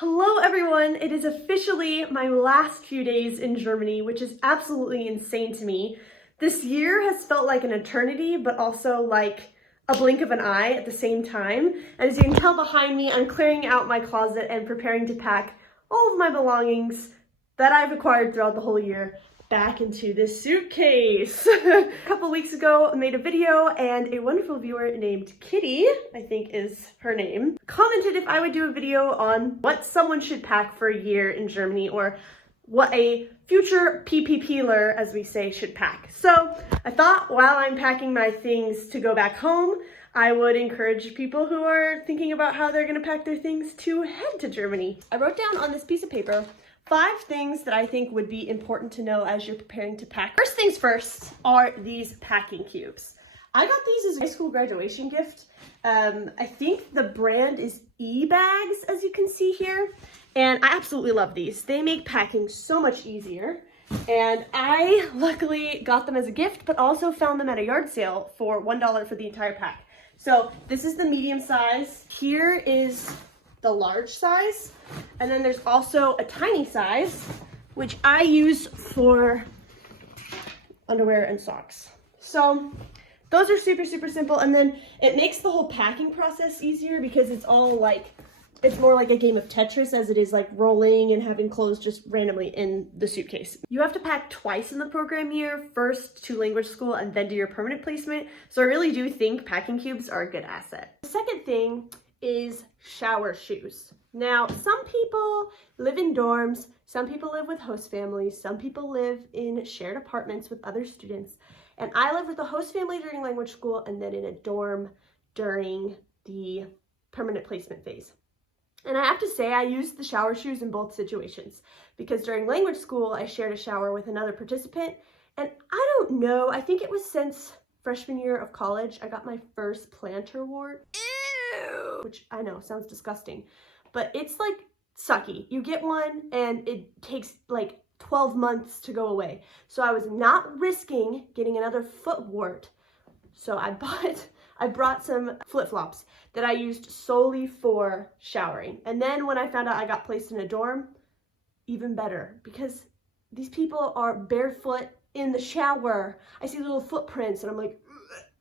Hello everyone! It is officially my last few days in Germany, which is absolutely insane to me. This year has felt like an eternity, but also like a blink of an eye at the same time. And as you can tell behind me, I'm clearing out my closet and preparing to pack all of my belongings that I've acquired throughout the whole year back into this suitcase. A couple weeks ago, I made a video and a wonderful viewer named Kitty, I think is her name, commented if I would do a video on what someone should pack for a year in Germany, or what a future PPPler, as we say, should pack. So I thought while I'm packing my things to go back home, I would encourage people who are thinking about how they're gonna pack their things to head to Germany. I wrote down on this piece of paper 5 things that I think would be important to know as you're preparing to pack. First things first are these packing cubes. I got these as a high school graduation gift. I think the brand is eBags, as you can see here, and I absolutely love these. They make packing so much easier, and I luckily got them as a gift, but also found them at a yard sale for $1 for the entire pack. So this is the medium size. Here is the large size, and then there's also a tiny size, which I use for underwear and socks. So those are super simple, and then it makes the whole packing process easier because it's all like, it's more like a game of Tetris as it is like rolling and having clothes just randomly in the suitcase. You have to pack twice in the program year, first to language school and then to your permanent placement. So I really do think packing cubes are a good asset. The second thing is shower shoes. Now, some people live in dorms, some people live with host families, some people live in shared apartments with other students, and I live with a host family during language school and then in a dorm during the permanent placement phase. And I have to say, I used the shower shoes in both situations because during language school, I shared a shower with another participant, and I don't know, I think it was since freshman year of college, I got my first plantar wart. Which I know sounds disgusting, but it's like sucky. You get one and it takes like 12 months to go away. So I was not risking getting another foot wart. So I brought some flip-flops that I used solely for showering. And then when I found out I got placed in a dorm, even better, because these people are barefoot in the shower. I see little footprints and I'm like,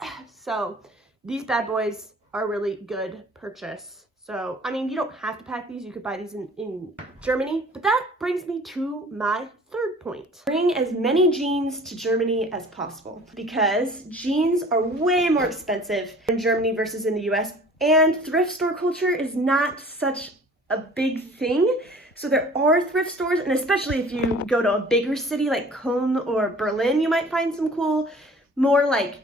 ugh. So these bad boys are really good purchase. So, I mean, you don't have to pack these. You could buy these in Germany. But that brings me to my third point. Bring as many jeans to Germany as possible because jeans are way more expensive in Germany versus in the US. And thrift store culture is not such a big thing. So there are thrift stores, and especially if you go to a bigger city like Cologne or Berlin, you might find some cool, more like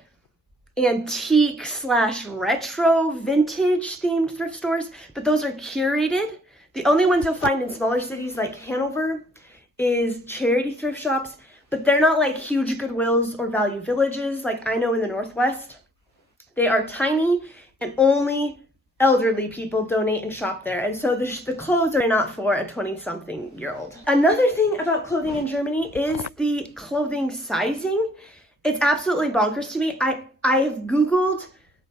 antique / retro vintage themed thrift stores, but those are curated. The only ones you'll find in smaller cities like Hanover is charity thrift shops, but they're not like huge Goodwills or Value Villages like I know in the Northwest. They are tiny and only elderly people donate and shop there, and so the clothes are not for a 20-something-year-old. Another thing about clothing in Germany is the clothing sizing. It's absolutely bonkers to me. I've Googled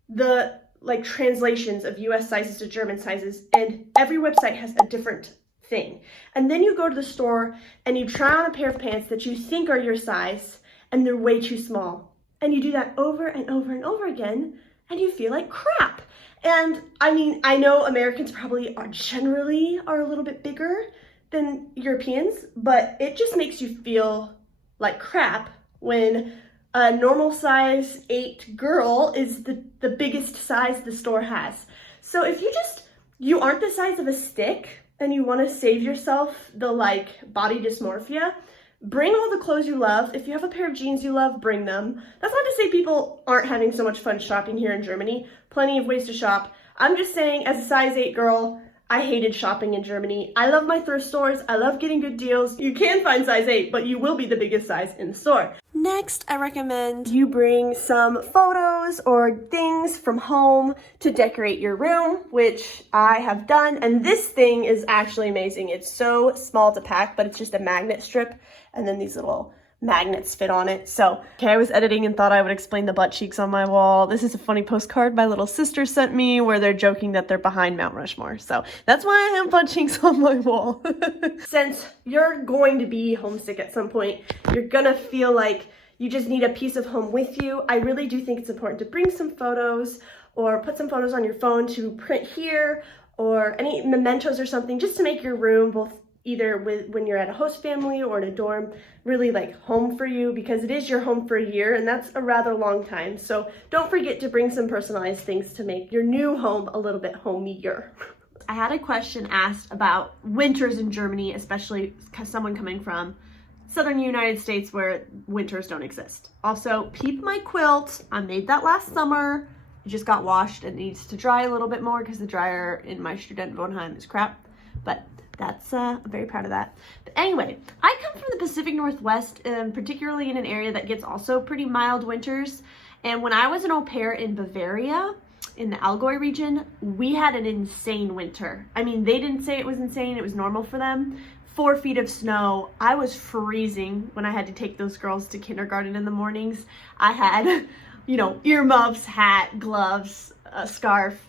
the like translations of US sizes to German sizes, and every website has a different thing. And then you go to the store and you try on a pair of pants that you think are your size and they're way too small. And you do that over and over again and you feel like crap. And I mean, I know Americans probably generally are a little bit bigger than Europeans, but it just makes you feel like crap when a normal size 8 girl is the biggest size the store has. So if you aren't the size of a stick and you want to save yourself the like body dysmorphia, bring all the clothes you love. If you have a pair of jeans you love, bring them. That's not to say people aren't having so much fun shopping here in Germany. Plenty of ways to shop. I'm just saying, as a size 8 girl, I hated shopping in Germany. I love my thrift stores. I love getting good deals. You can find size 8, but you will be the biggest size in the store. Next, I recommend you bring some photos or things from home to decorate your room, which I have done. And this thing is actually amazing. It's so small to pack, but it's just a magnet strip and then these little magnets fit on it. So, okay, I was editing and thought I would explain the butt cheeks on my wall. This is a funny postcard my little sister sent me where they're joking that they're behind Mount Rushmore. So that's why I have butt cheeks on my wall. Since you're going to be homesick at some point, you're gonna feel like you just need a piece of home with you. I really do think it's important to bring some photos or put some photos on your phone to print here, or any mementos or something, just to make your room, both either when you're at a host family or in a dorm, really like home for you, because it is your home for a year, and that's a rather long time. So don't forget to bring some personalized things to make your new home a little bit homier. I had a question asked about winters in Germany, especially someone coming from southern United States where winters don't exist. Also, peep my quilt. I made that last summer. It just got washed and needs to dry a little bit more because the dryer in my Studentenwohnheim is crap. But that's, I'm very proud of that. But anyway, I come from the Pacific Northwest, particularly in an area that gets also pretty mild winters. And when I was an au pair in Bavaria, in the Allgäu region, we had an insane winter. I mean, they didn't say it was insane, it was normal for them. 4 feet of snow. I was freezing when I had to take those girls to kindergarten in the mornings. I had, you know, earmuffs, hat, gloves, a scarf.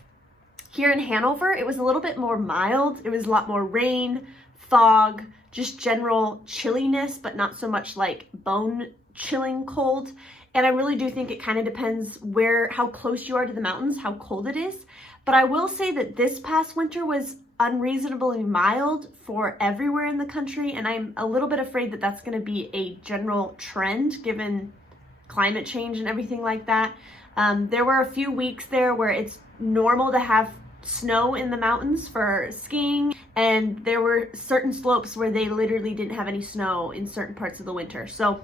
Here in Hanover, it was a little bit more mild. It was a lot more rain, fog, just general chilliness, but not so much like bone chilling cold. And I really do think it kind of depends how close you are to the mountains, how cold it is. But I will say that this past winter was unreasonably mild for everywhere in the country, and I'm a little bit afraid that that's going to be a general trend given climate change and everything like that. There were a few weeks there where it's normal to have snow in the mountains for skiing, and there were certain slopes where they literally didn't have any snow in certain parts of the winter. So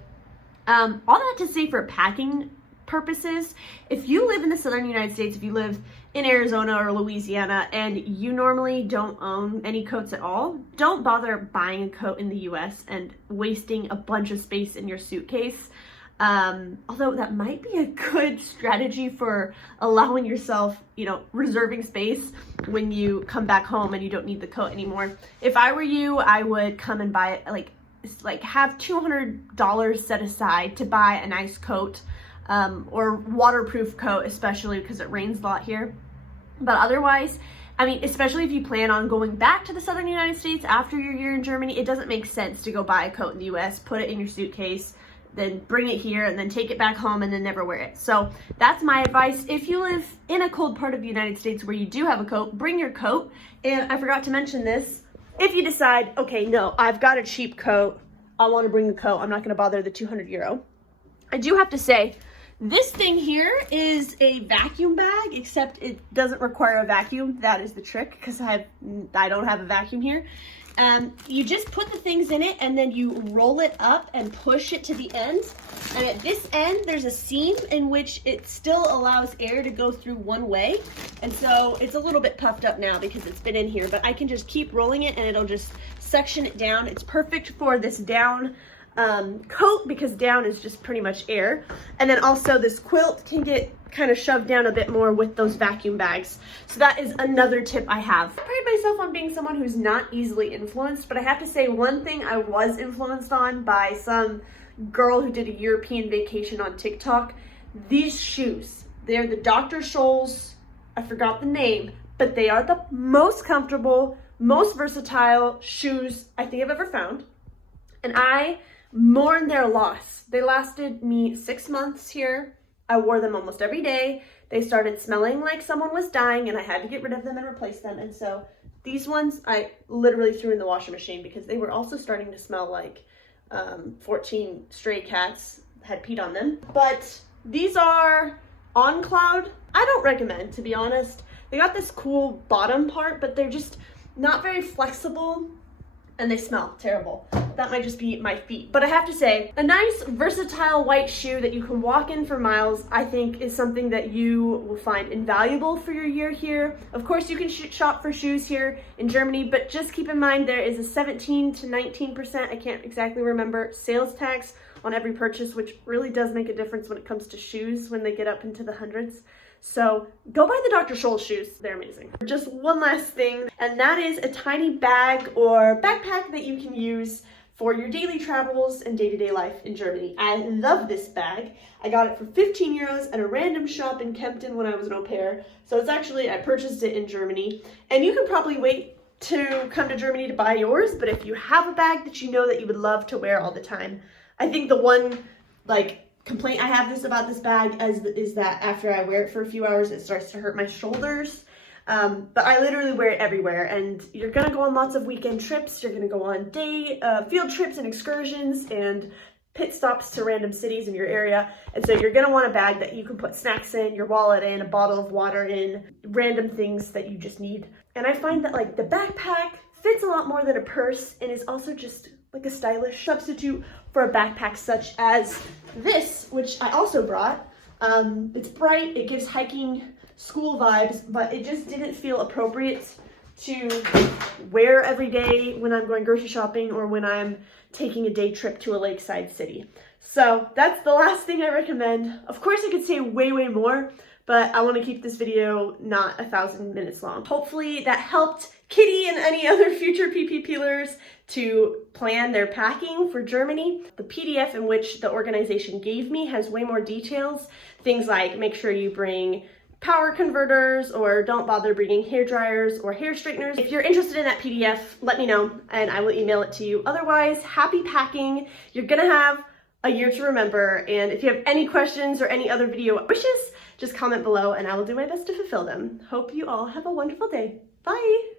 all that to say, for packing purposes, if you live in the southern United States, if you live in Arizona or Louisiana and you normally don't own any coats at all, don't bother buying a coat in the US and wasting a bunch of space in your suitcase. Although that might be a good strategy for allowing yourself, you know, reserving space when you come back home and you don't need the coat anymore. If I were you, I would come and buy it, like have $200 set aside to buy a nice coat, or waterproof coat, especially because it rains a lot here. But otherwise, I mean, especially if you plan on going back to the southern United States after your year in Germany, it doesn't make sense to go buy a coat in the US, put it in your suitcase, then bring it here and then take it back home and then never wear it. So that's my advice. If you live in a cold part of the United States where you do have a coat, bring your coat. And I forgot to mention this. If you decide, okay, no, I've got a cheap coat, I want to bring the coat, I'm not going to bother the 200 euro. I do have to say, this thing here is a vacuum bag, except it doesn't require a vacuum. That is the trick, because I don't have a vacuum here. You just put the things in it and then you roll it up and push it to the end. And at this end, there's a seam in which it still allows air to go through one way. And so it's a little bit puffed up now because it's been in here, but I can just keep rolling it and it'll just suction it down. It's perfect for this down coat because down is just pretty much air. And then also this quilt can get kind of shoved down a bit more with those vacuum bags. So that is another tip I have. I pride myself on being someone who's not easily influenced, but I have to say one thing I was influenced on by some girl who did a European vacation on TikTok. These shoes, they're the Dr. Scholl's, I forgot the name, but they are the most comfortable, most versatile shoes I think I've ever found. And I mourn their loss. They lasted me 6 months here. I wore them almost every day. They started smelling like someone was dying and I had to get rid of them and replace them. And so these ones I literally threw in the washing machine because they were also starting to smell like 14 stray cats had peed on them. But these are On Cloud. I don't recommend, to be honest. They got this cool bottom part, but they're just not very flexible and they smell terrible. That might just be my feet. But I have to say, a nice versatile white shoe that you can walk in for miles, I think is something that you will find invaluable for your year here. Of course, you can shop for shoes here in Germany, but just keep in mind there is a 17 to 19%, I can't exactly remember, sales tax on every purchase, which really does make a difference when it comes to shoes when they get up into the hundreds. So go buy the Dr. Scholl shoes. They're amazing. Just one last thing, and that is a tiny bag or backpack that you can use for your daily travels and day-to-day life in Germany. I love this bag. I got it for 15 euros at a random shop in Kempten when I was an au pair. So it's actually, I purchased it in Germany. And you can probably wait to come to Germany to buy yours, but if you have a bag that you know that you would love to wear all the time, I think the one complaint I have about this bag is that after I wear it for a few hours, it starts to hurt my shoulders. But I literally wear it everywhere, and you're gonna go on lots of weekend trips, you're gonna go on field trips and excursions and pit stops to random cities in your area, and so you're gonna want a bag that you can put snacks in, your wallet in, a bottle of water in, random things that you just need. And I find that the backpack fits a lot more than a purse and is also just like a stylish substitute for a backpack such as this, which I also brought. It's bright, it gives hiking school vibes, but it just didn't feel appropriate to wear every day when I'm going grocery shopping or when I'm taking a day trip to a lakeside city. So that's the last thing I recommend. Of course, I could say way more, but I want to keep this video not 1,000 minutes long. Hopefully that helped Kitty and any other future PP peelers to plan their packing for Germany. The PDF in which the organization gave me has way more details. Things like make sure you bring power converters, or don't bother bringing hair dryers or hair straighteners. If you're interested in that PDF, let me know and I will email it to you. Otherwise, happy packing. You're gonna have a year to remember, and if you have any questions or any other video wishes, just comment below and I will do my best to fulfill them. Hope you all have a wonderful day. Bye!